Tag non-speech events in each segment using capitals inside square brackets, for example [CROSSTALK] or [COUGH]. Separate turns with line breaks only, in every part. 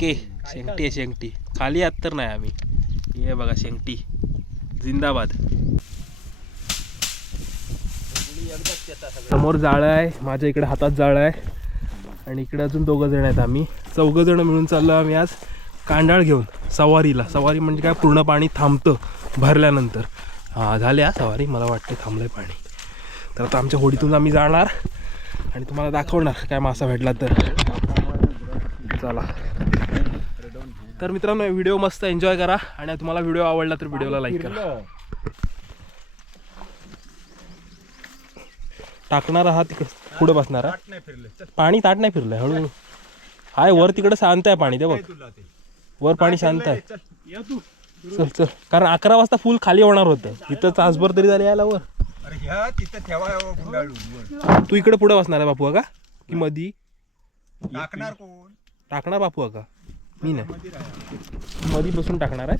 Okay शेंगटी आहे शेंगटी. खाली आत तर नाही आम्ही. ये बघा शेंगटी. जिंदाबाद. समोर जाळं आहे माझ्या इकडे हातात जाळं आहे. आणि इकडे अजून दोघं जण आहेत आम्ही. चौघं जण मिळून चाललो आम्ही आज कांडाळ घेऊन सवारीला. सवारी म्हणजे काय? पूर्ण पाणी थांबतं भरल्यानंतर. हां झाले हा सवारी. मला वाटते थांबलं आहे पाणी. तर आता आमच्या होडीतून आम्ही जाणार आणि तुम्हाला दाखवणार काय मासा भेटला तर. चला. तर मित्रांनो व्हिडिओ मस्त एन्जॉय करा आणि तुम्हाला व्हिडिओ आवडला तर व्हिडिओला लाईक करा. टाकणार आहात तिकडे पुढे बसणार पाणी ताट नाही फिरलंय हळू. हाय वर तिकडे शांत आहे पाणी ते बघ. वर पाणी शांत आहे. चल चल कारण अकरा वाजता फुल खाली होणार होतं. इथं तासभर तरी झाले यायला
हो वर.
तू इकडे पुढे बसणार आहे बापू का? की मधी?
टाकणार कोण?
टाकणार बापू का? मी नाही. मधी बसून टाकणार आहे.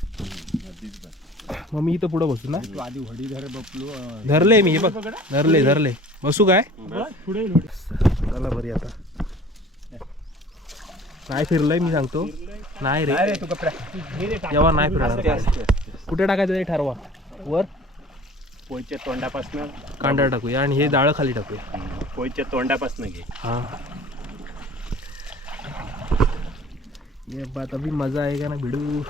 मग मी इथं पुढे बसू ना.
तू आधी वडी धर बपलो
धरले मी हे बघ. धरले धरले बसू काय? चला बरी आता. नाही फिरलंय मी सांगतो. नाही रे. जेव्हा नाही फिरणार कुठे टाकायचं ते ठरवा. वर.
पोयच्या तोंडापासनं.
कांदा टाकूया आणि हे जाळं खाली टाकूया.
पोयच्या तोंडापासनं घे.
हाँ. ये बात अभी मजा आएगा ना भिडू।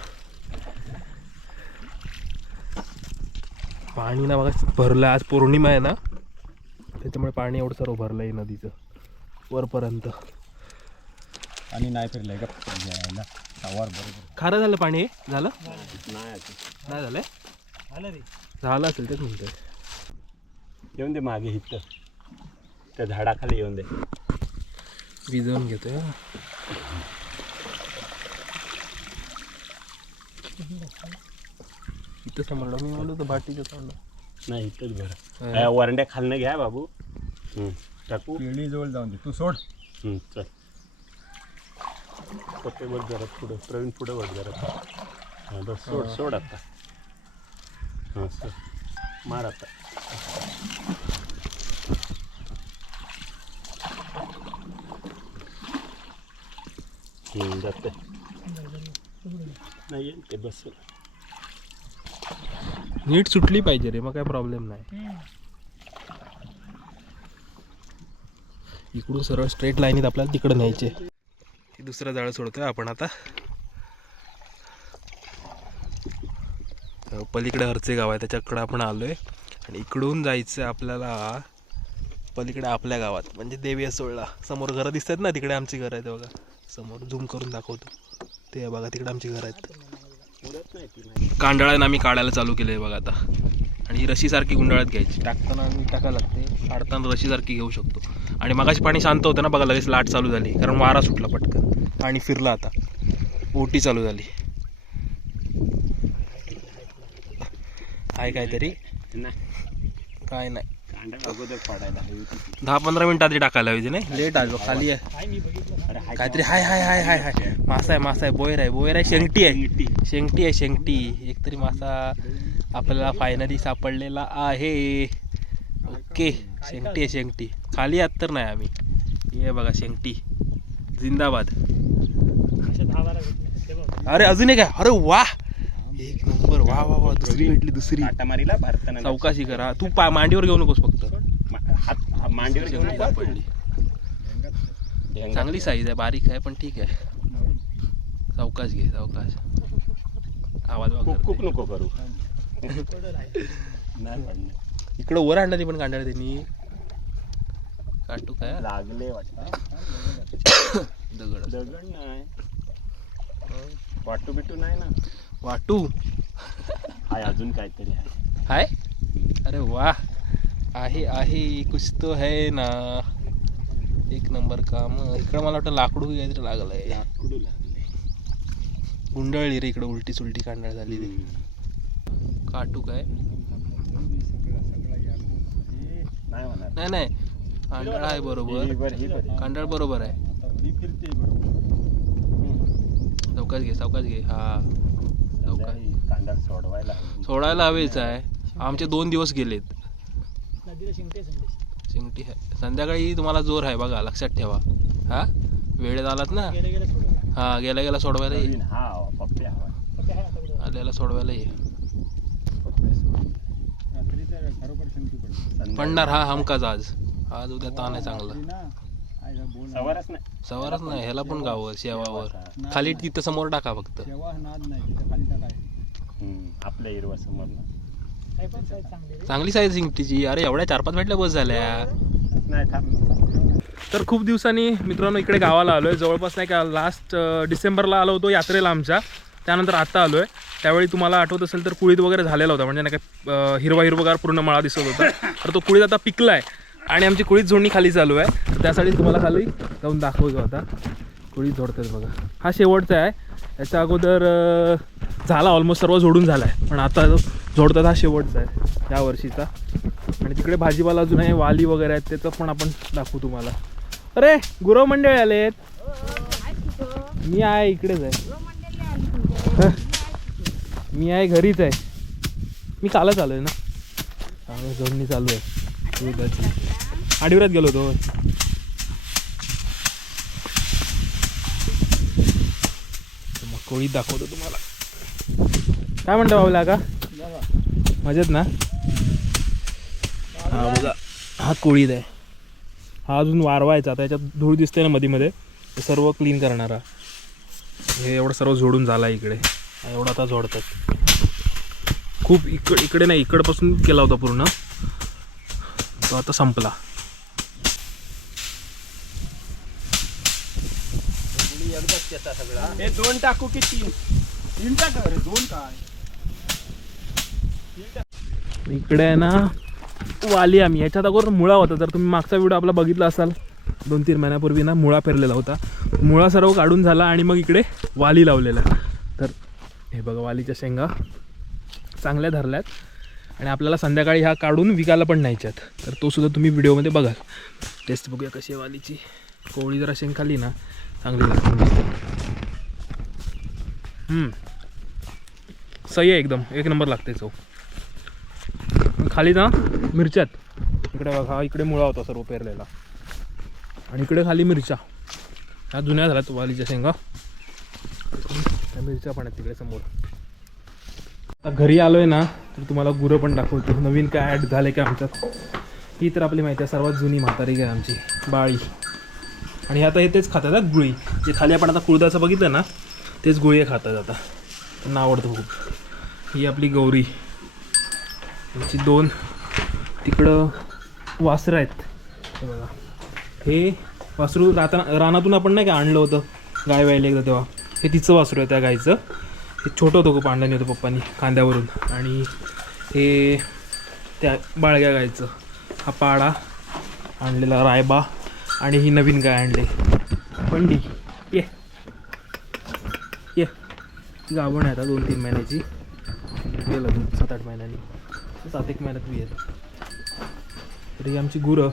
पाणी ना बघा भरलं आज पौर्णिमा आहे ना त्याच्यामुळे पाणी एवढं सर्व भरलं आहे नदीचं वरपर्यंत.
आणि नाही फिरलंय का यायला. बरोबर.
खारं झालं पाणी हे? झालं?
नाही
झालंय? झालं असेल तेच म्हणतोय.
येऊन दे मागे इथं. त्या झाडाखाली येऊन दे.
भिजवून घेतोय. हा. इथं समोर मी म्हणलो तर भाटीचं तोंड
नाही इथंच
हा.
बरं वरंड्या खालनं घ्या बाबू. टाकू.
केळी जवळ जाऊन दे. तू सोड.
चल. पप्पे वर जरा पुढं प्रवीण पुढं वर जरा. हां बस सोड सोड आता. हां सोड. मार आता. हम्म, जाते. नाही ते बस
नीट सुटली पाहिजे रे मग काय प्रॉब्लेम नाही. इकडून सरळ स्ट्रेट लाईनीत आपल्याला तिकडे न्यायचे. हे दुसरं जाळं सोडतोय आपण आता. पलीकडे हरचे गाव आहे त्याच्याकडे आपण आलोय. आणि इकडून जायचं आपल्याला पलीकडे आपल्या गावात म्हणजे देवी सोळला समोर घरं दिसतात ना तिकडे आमची घरं आहेत बघा. समोर झूम करून दाखवतो. ते बघा तिकडे आमची घरं आहेत. कांडाळ्यानं आम्ही काढायला चालू केलं आहे बघा आता. आणि ही रशीसारखी गुंडाळ्यात घ्यायची. टाकताना आम्ही टाकायला लागते. काढताना रशीसारखी घेऊ शकतो. आणि मगाशी पाणी शांत होतं ना बघा लगेच लाट चालू झाली. कारण वारा सुटला पटकन. पाणी फिरलं आता. ओटी चालू झाली. आहे काहीतरी? काय नाही. दहा पंधरा मिनिटं आधी टाकायला हवी नाही? लेट आलो खाली आहे. काहीतरी हाय हाय हाय हाय हाय मासा आहे मासा आहे बोयर आहे बोयर आहे शेंगटी आहे. शेंगटी. आहे शेंगटी. एकतरी मासा आपल्याला फायनली सापडलेला आहे. ओके शेंगटी आहे शेंगटी. खाली आत तर नाही आम्ही. हे बघा शेंगटी. जिंदाबाद. अरे अजून एक आहे. अरे वा एक नंबर. वा वा वा दुसरी भेटली दुसरी.
मारीला भारतानं
चौकाशी करा. तू पा मांडीवर घेऊ नकोस फक्त.
हात हा मांडीवर घेऊन ढेंगा.
चांगली साईज आहे बारीक आहे पण ठीक आहे. सावकाश घे सावकाश आवाज
खूप नको करू. [LAUGHS]
इकडं वर आणलं पण कांडाळ त्यांनी. काटू काय?
लागले वाटतं. [COUGHS]
दगड
दगड नाही. वाटू बिटू नाही ना.
वाटू.
हाय अजून काहीतरी आहे.
हाय? अरे वा. आहे आहे कुछ तो है ना. एक नंबर काम. इकडं मला वाटतं लाकडू काहीतरी लागलंय.
लाकडू लागले
गुंडळली रे इकडं उलटी सुलटी कांडाळ झाली ती.
हम्म.
काटू काय
नाही
नाही नाही. कांडाळ आहे बरोबर.
बर बर.
कांडाळ बरोबर आहे. सावकाश घे सावकाश घे. हा. सावकाश.
ही सोडवायला हवी.
सोडायला हवेच आहे. आमचे दोन दिवस गेलेत. शिंगटी आहे संध्याकाळी तुम्हाला जोर आहे बघा लक्षात ठेवा. हा? वेळेत आलात ना? हा गेला गेला सोडवायला ये.
प्रवीण, हा पप्पे हवा.
आल्याला सोडवायला ये. पडणार हा हमकाच आज. आज उद्या ताण आहे चांगला.
ना.
सवारच नाही.
सवारच नाही ह्याला पण गावं शेवावर. खाली तिथं समोर टाका फक्त.
नाद नाही खाली टाकाय
आपल्या हिरवा समोर
चांगली साईज सिंगटीची अरे एवढ्या चार पाच भेटल्या बस झाल्या.
नाही थांब.
तर खूप दिवसांनी मित्रांनो इकडे गावाला आलो आहे जवळपास नाही का लास्ट डिसेंबरला आलो होतो यात्रेला आमच्या. त्यानंतर आता आलो आहे त्यावेळी तुम्हाला आठवत असेल तर कुळीत वगैरे झालेला होता. म्हणजे नाही का हिरवा हिरवगार पूर्ण मळा दिसत होता. तर तो कुळीत आता पिकला आहे आणि आमची कुळीत झोडणी खाली चालू आहे. तर त्यासाठी तुम्हाला खाली जाऊन दाखवतो आता. कुळीत झोडतात बघा. हा शेवटचा आहे. याच्या अगोदर झाला ऑलमोस्ट सर्व जोडून झाला आहे पण आता जोडतात हा शेवटचा आहे या वर्षीचा. आणि तिकडे भाजीपाला अजून आहे वाली वगैरे आहेत त्याचं पण आपण दाखवू तुम्हाला. अरे गुरव आले आहेत मी आहे इकडेच आहे. मी आहे घरीच आहे. मी कालच आलो आहे ना त्यामुळे जोडणी चालू आहे. दुधाची गेलो होतो. मग कोळी दाखवतो तुम्हाला. काय म्हणता बाबूला का मजेत ना? हा बघा. हा कोळीद आहे. हा अजून वारवायचा आता याच्यात धूळ दिसते ना मध्ये मध्ये ते सर्व क्लीन करणारा. हे एवढं सर्व झोडून झाला इकडे. एवढा आता झोडतात खूप इकड इकडे नाही इकडपासून केला होता पूर्ण. तो आता संपला.
हे दोन टाकू की तीन? तीन टाक रे दोन काय?
इकडे आहे ना वाली आम्ही. याच्यात अगोदर मुळा होता. जर तुम्ही मागचा व्हिडिओ आपला बघितला असाल दोन तीन महिन्यापूर्वी ना मुळा पेरलेला होता. मुळा सर्व काढून झाला आणि मग इकडे वाली लावलेला. तर हे बघा वालीच्या शेंगा चांगल्या धरल्यात. आणि आपल्याला संध्याकाळी ह्या काढून विकायला पण न्यायच्यात तर तो सुद्धा तुम्ही व्हिडिओमध्ये बघाल. टेस्ट बघूया कशी आहे वालीची. कोवळी जरा शेंग खाल्ली ना चांगली लागते. सही आहे एकदम. एक नंबर लागते चव. खाली ना मिरच्यात. इकडे बघा हा इकडे मुळा होता सर्व पेरलेला. आणि इकडे खाली मिरच्या. ह्या जुन्या झाल्यात वालीच्या शेंगा. त्या मिरच्या पण आहेत तिकडे समोर. आता घरी आलोय ना तर तुम्हाला गुरं पण दाखवतो. नवीन काय ॲड झाले का आमच्यात? ही तर आपली माहिती आहे सर्वात जुनी म्हातारी काय आमची बाळी. आणि आता हे तेच खातात हा गुळी. जे खाली आपण आता कुळदाचं बघितलं ना तेच गुळी खातात आता. त्यांना आवडतं खूप. ही आपली गौरी. यांची दोन तिकडं वासरं आहेत. हे बघा हे वासरू राता रानातून आपण नाही का आणलं होतं गाय व्हायला एकदा तेव्हा. हे तिचं वासरू आहे त्या गायचं हे छोटं होतं खूप आणलं होतं पप्पांनी कांद्यावरून. आणि हे त्या बाळग्या गायचं हा पाडा आणलेला रायबा आणि ही नवीन गाय आणली. पंडी ये. ये. ती गाभण आहे आता दोन तीन महिन्याची. गेलं सात आठ महिन्यांनी. सात एक महिन्यात बी येत तरी आमची गुरं